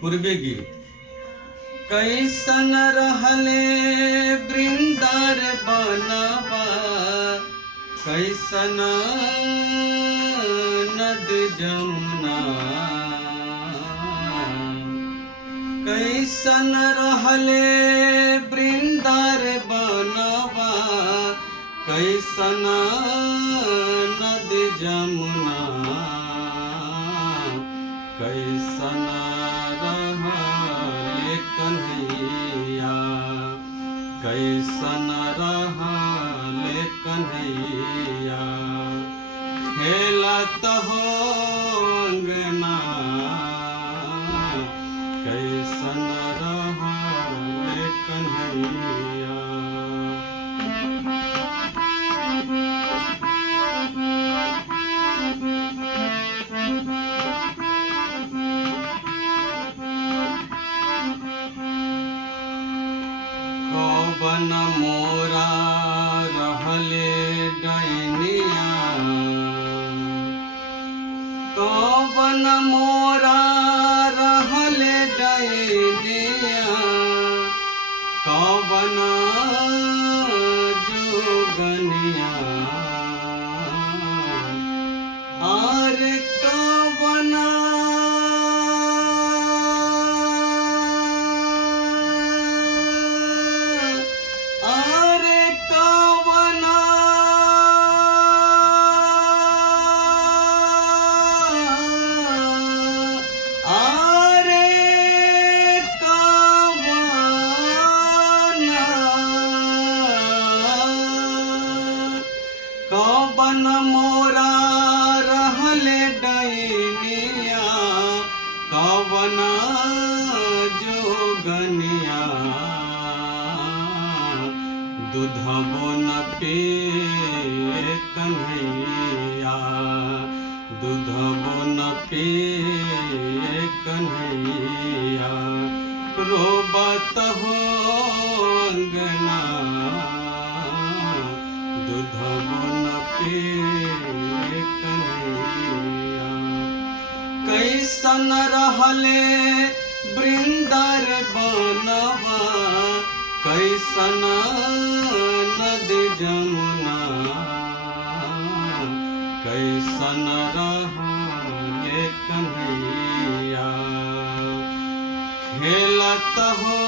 पूर्वी गीत। कैसन रहले वृंदार बनवा, कैसन नद जमुना, कैसन रहले वृंदार बनवा, कैसन नद जमुना, कैसन रहले कन्हैया, कैसन रहले कन्हैया, खेलत हो अंगना, कैसन रहले कन्हैया। कौवन मोरा रहले डैनिया, कौवन मोरा रहले डैनिया, कौवन जोगनिया, आर कौवन कौवन मोरा रहले डैनिया, कौवन जोगनिया, दूधबो न पिए कन्हैया, दूधबो न पिए कन्हैया, रोबत हो अंगना, दूधबो न पिए कन्हैया। कैसन रहले वृंदार बनवा, कैसन नद जमुना, कैसन रहले कन्हैया, खेलत हो